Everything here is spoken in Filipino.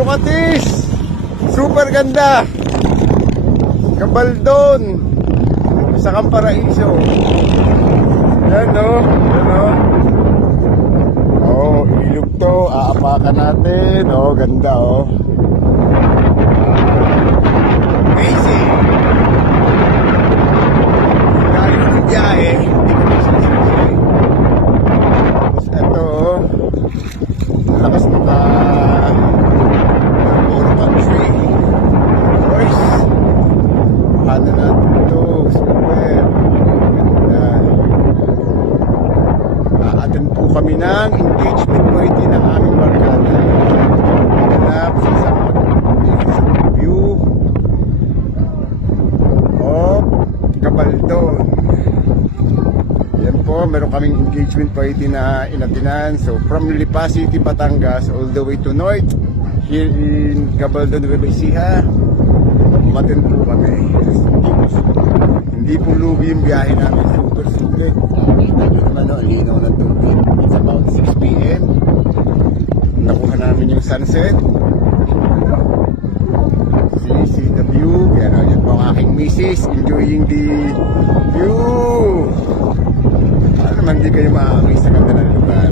Ilocatis. Super ganda. Gabaldon. Sa Camparaiso. Yan o. Oh, ilog to. Aapakan natin. Oh, ganda oh. Amazing. Dahil ng biyahe, hindi ko nagsasasay. Tapos ito oh. Lakas na puro country. Of course. Paano natin ito? Super. Ganda. Aatin po kami ng engagement party ng aming barkada. Ganap sa isang view of Gabaldon. Yan po, meron kaming engagement party na inatinan. So from Lipa City, Batangas all the way to north here in Gabaldon, Nueva Ecija. Umatin po kami. Hindi po lugi yung biyahe namin. Super sulit. Nakita nyo naman no, linaw ng tubig. It's about 6 p.m. Nakuha namin yung sunset. See the view. Yan po ang aking misis. Enjoying the view. Paano naman hindi kayo makakamiss sa ganda ng lugar.